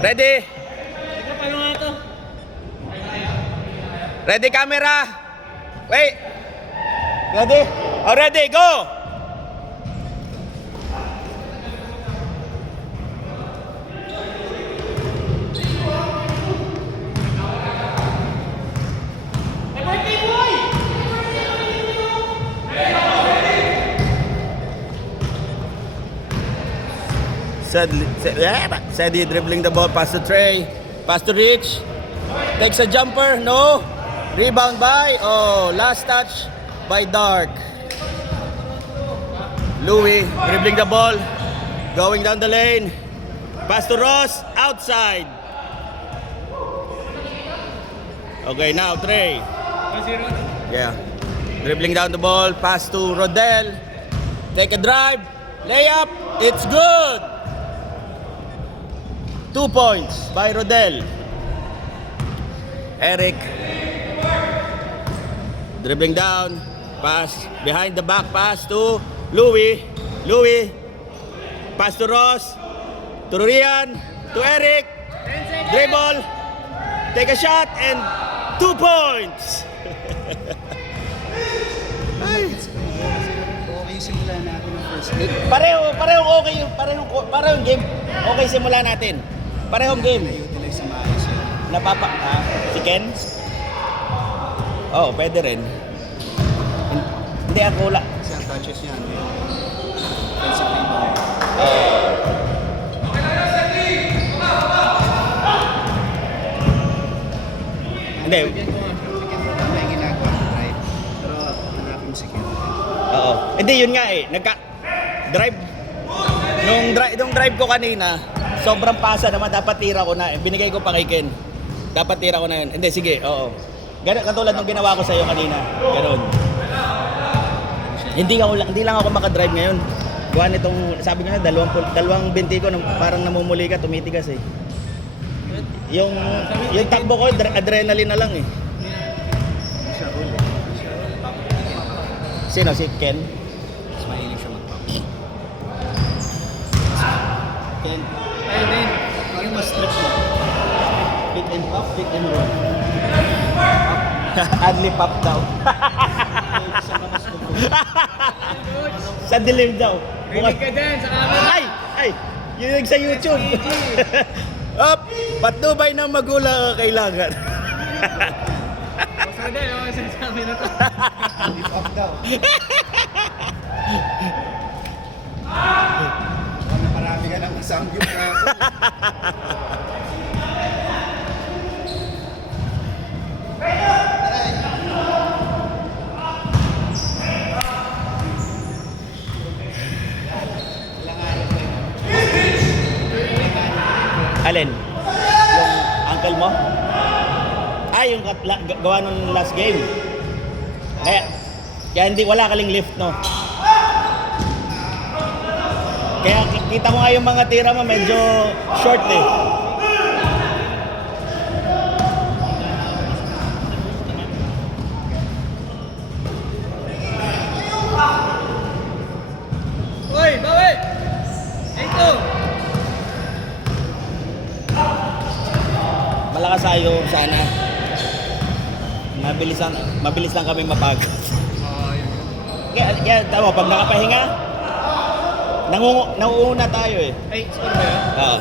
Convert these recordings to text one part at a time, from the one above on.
Ready? Ready camera? Wait. Ready? Oh, ready, go! Sadly dribbling the ball past the tray, pass to Rich, takes a jumper, no, rebound by, oh, last touch by Dark. Louis dribbling the ball, going down the lane, pass to Ross, outside. Okay, now Trey. Yeah, dribbling down the ball, pass to Rodel, take a drive, layup, it's good. 2 points by Rodel. Eric dribbling down, pass behind the back, pass to Louis. Louis pass to Ross, to Rian, to Eric, dribble, take a shot, and 2 points. Okay, simulan natin ang first game. Pareho okay yung parehong game. Okay, simulan natin. Parehong game. Na-utilize sa maayos yun. Si Ken? Oo, pwede rin. Hindi ako wala. Kasi ang touches niya, ano yun? Defensive rebound. Hindi. May ginagawa ng drive. Pero hanapin si Ken. Oo. Hindi, yun nga eh. Drive. Nung drive ko kanina, sobrang pasa naman, dapat tira ko na. Binigay ko pa kay Ken. Dapat tira ko na yun. Hindi, sige, oo. Ganun, katulad ng ginawa ko sa'yo kanina. Ganun. Hindi lang ako makadrive ngayon. Gawa nitong, sabi ko na, dalawang binti ko, parang namumuli ka, tumitigas eh. Yung takbo ko, adrenaline na lang eh. Sino? Si Ken? Mas mahilig siya mag-pop. Ken. Ayun din. Yung mas stretch mo. Pick and pop, pick and roll. Adli pop daw. Sa dilim daw. Rinig ka dyan sa camera. Ay! Yun sa YouTube. Up! Patnubay ng magulang ang kailangan. Mas Rodel, okay sinasabi na to. Lift up daw. Marami ka nang samgyup na ako. Alin? Yung uncle mo? Yung gawa nung last game. Kaya hindi, wala kaling lift, no? Kaya kita mo nga yung mga tira mo medyo short eh. Uy, bawi! Ito! Malakas tayo sana. Mabilis lang kami mapagod. Kaya tama, pag nakapahinga, nauuna tayo eh. Ay, score ba yun? Oo.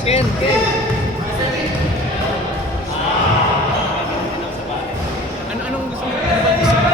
Ken. Anong gusto mo? Ano ba gusto mo?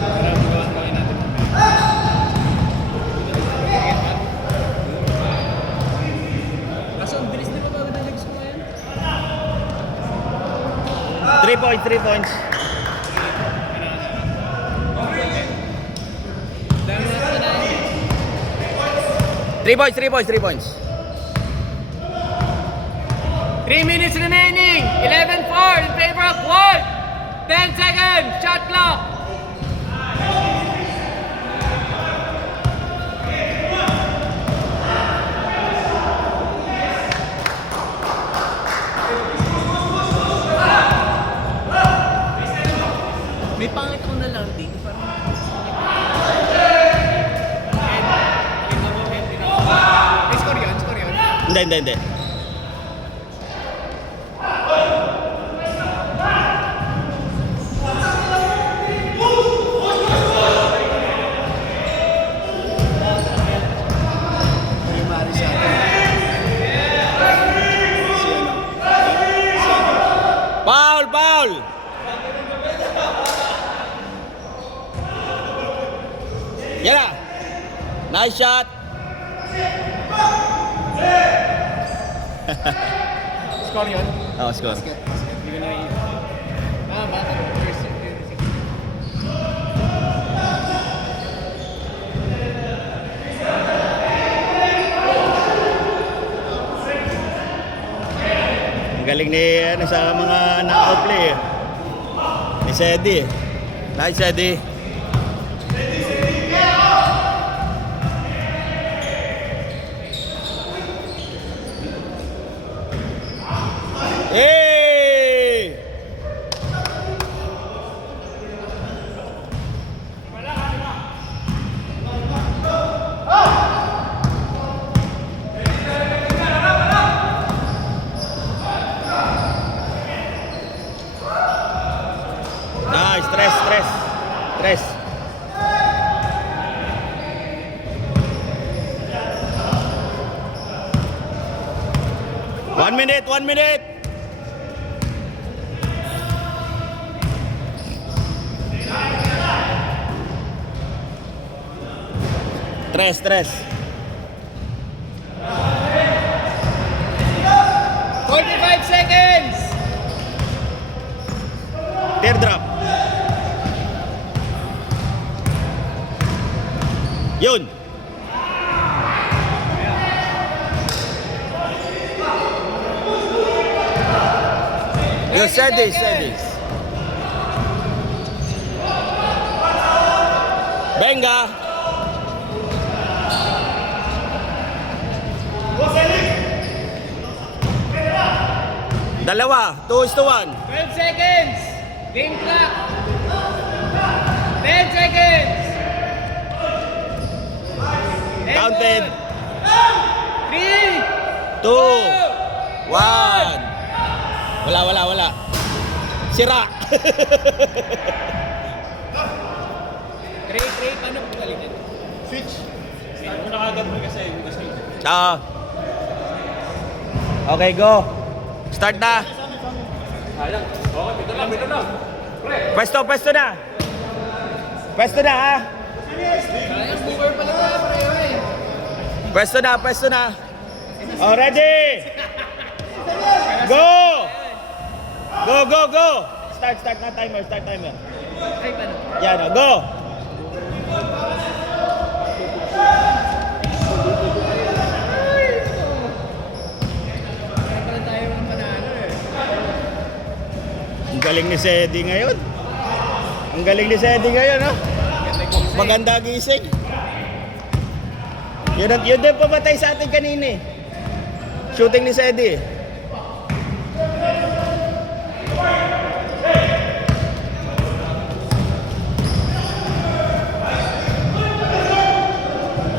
Para magawa natin. Kaso ang bilis na ba bago na gusto mo yan? 3 points. Dami na na. 3 points. 3 minutes remaining. 11-4 in favor of Ward. 10 seconds. Shot clock. Hindi. May mari sa atin. Si ano? Foul! Yan na. Nice shot. Score yun? Oh, score. Hindi ko naiisip. Bata. First. Ang galing ni sa mga knockout play. Ni Sedi. Nice, Sedi. Hey! Nice, stress. One minute. Stress. 45 seconds! Teardrop. Yun. Yung steady. Benga. Dalawa, 2-1. 12 seconds! Game clock! 10 seconds! Counted. 3! 2, 1. Wala. Sira. Trey, paano kung balikin? Switch. Start mo na kagad mo kasi. Okay, go. Start na. Bito lang. Pwesto na. Pwesto na, ha? Kaya score pala tayo pareho eh. Pwesto na. Oh, ready? Go! Go! Start na timer. Ay, paano? Yan, oh, go! Kaya pala tayo ng panalo eh. Ang galing ni Sedi ngayon. No? Maganda gising. Yun din pumatay sa atin kanina eh. Shooting ni Sedi.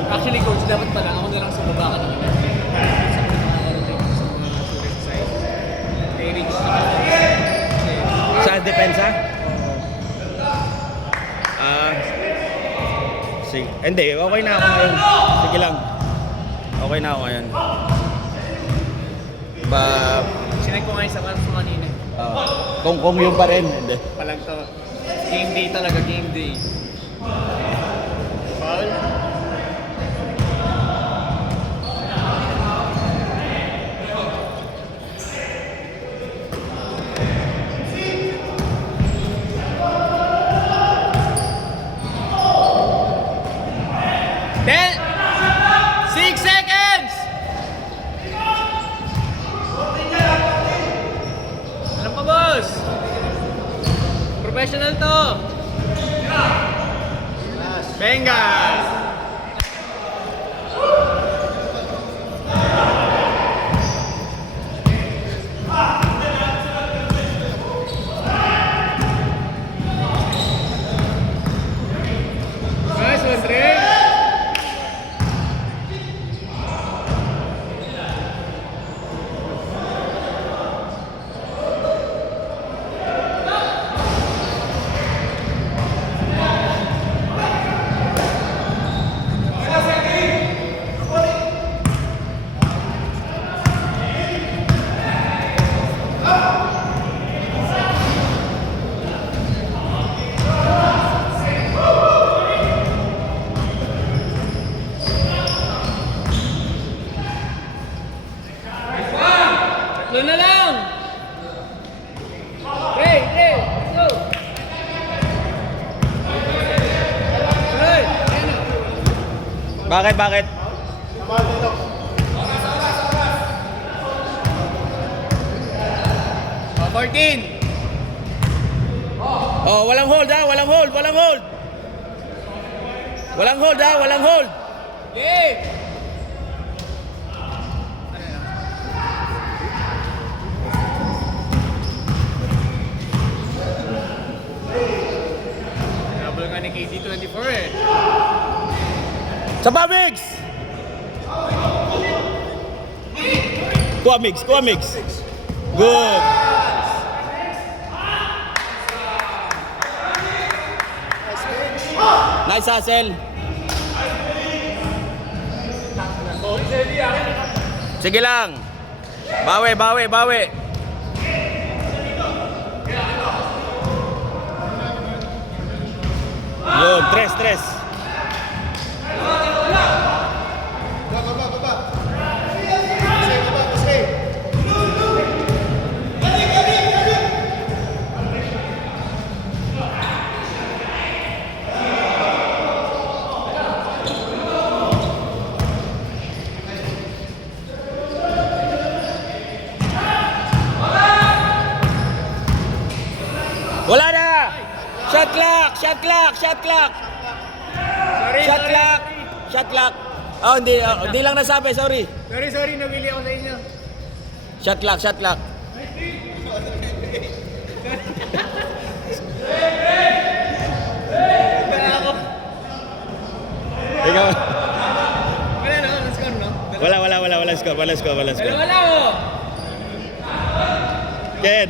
Actually, coach, dapat pala ako na lang sa baba ka naman. Sa mga tourist site. May reach na kasi. Sa depensa? Sige. Hindi, okay na ako ngayon. Sige lang. Okay na ako ngayon. Sinag ko ngayon sa kanto kanina. Kung yun pa rin. Hindi. Palang to. Game day talaga, game day. Foul? Ten! 6 seconds! Ano pa, boss? Professional to! Bengas! Nice one, Trey! Tatlo na lang! Okay, okay, let's go! Hey! Bakit, bakit? Oh, 14! Oh, walang hold ha, walang hold, walang hold. Walang hold ha, walang hold. Game! Nabal nga ni KD24 eh. Sa Mix! Kuha Mix, kuha Mix. Good. Nice hustle. Sige lang. Bawi, bawi, bawi. Yun, tres, tres. Wala na! Shot clock! Shot clock! Shot clock! Sorry, Shot sorry. clock! Shot clock! Oh, hindi lang nasabi, sorry. Sorry, nabili ako sa inyo. Shot clock, shot clock. Wala ako. Ikaw. Wala na, ang score, no? Wala score, wala score, wala score. Wala ako. Ken.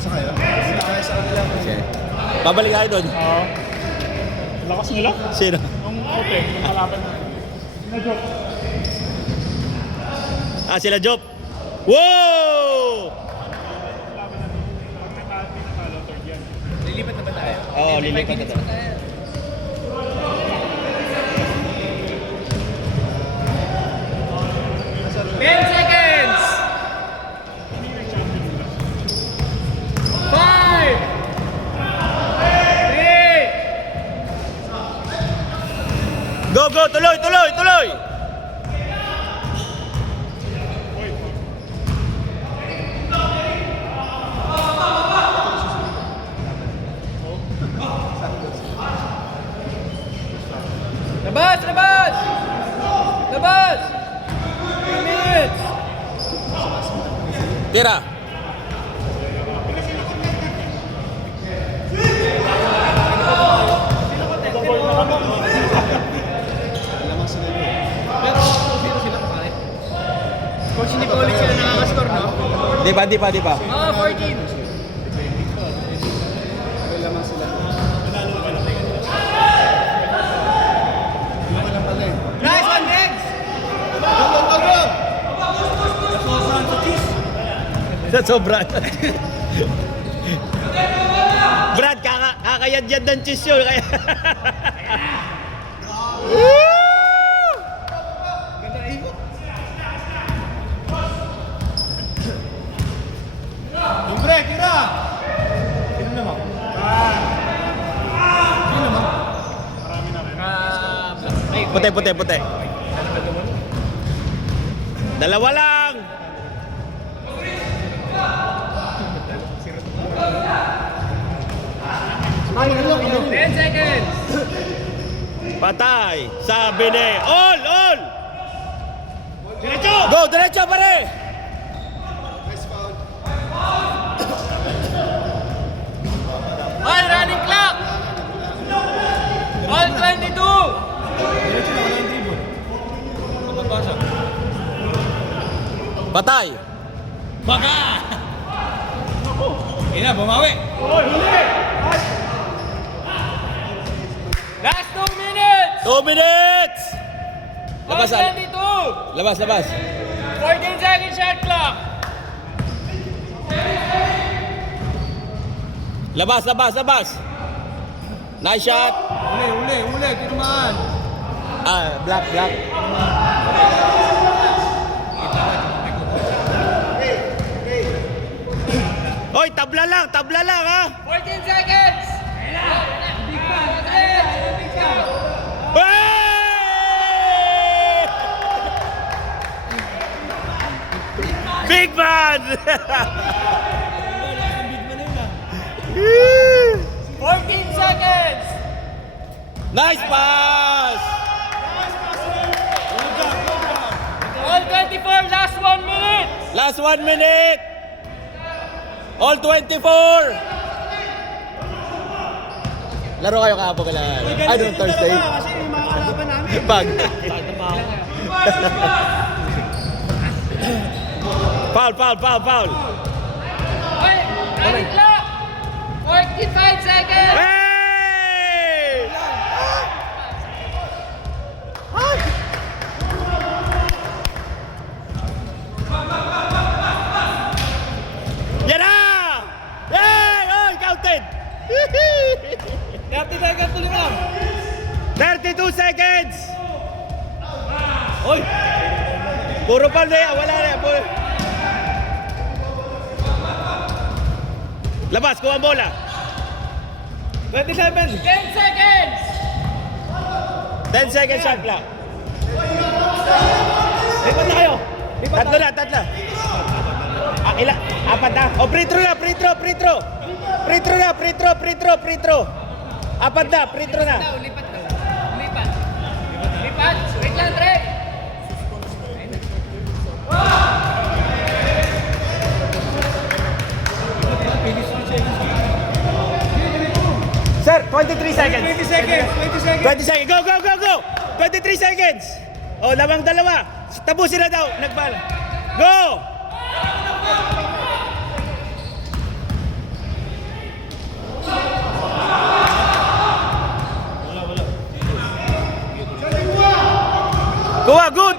Sa kayo? Dito kayo sa kanila. Babalik tayo doon. Oo. Lakas nila. Sino? Ang puti, yung kalaban na. Na-joke. Ah, sila Job. Wow! Kalaban na. Pag natalo, third yan. Lilipat na ba tayo? Oo, May lilipat 5 na minutes tayo. pa tayo. Ten seconds! 5! 3! Go, go! Tuloy, tuloy, tuloy! Labas! Labas! Labas! 3 minutes! Tira. Pero sino sila pare? Coach, hindi pa ulit sila nakakascore, no? Di pa, di pa, di pa. Ah, 14! May lamang sila. Nice one, Rex! Sa sobra. Brad, kakayad-yad ng cheese yun. Kaya... Libre, tira! Sino naman? Sino naman? Marami na rin. Puti, puti, puti. Dalawa lang. Ay, hello, hello. 10 seconds! Patay. Sabi ni. All, all. Diretso. Go, diretso pare. Nice foul. All running clock! All 22! Diretso na, wala yung dribble. Patay. Baka! Ina, bumawi! Last 2 minutes! 2 minutes. All Labas, 22! labas, labas. 14 seconds shot clock! Labas, labas, labas. Nice shot. Uli, tinamaan. Black. Hoy, tabla lang ha. 14 seconds! Hey! Big man! 14 seconds! Nice pass! All 24, last 1 minute! Last 1 minute! All 24! Laro kayo kahapon kailangan. Ay, noong Thursday. Kasi yung mga kalaban namin. Bag. Foul. Wait, running clock! 45 seconds! Hey! Yan na! Hey! Oy, counted! 30 seconds ulit lang! 32 seconds! Oy! Puro foul na yan, wala na yan. Labas, kuha ang bola. 27! 10 seconds! 10 seconds shot clock. Lipat na kayo! Tatlo. Apat na. O, free throw. Apat na, free throw na. Lipat. Wait lang, Dre! Sir, 23 seconds. 20 seconds. 20 seconds. Go. 23 seconds. O, lamang dalawa. Tapusin na daw. Nagbala. Go! Kuha, good.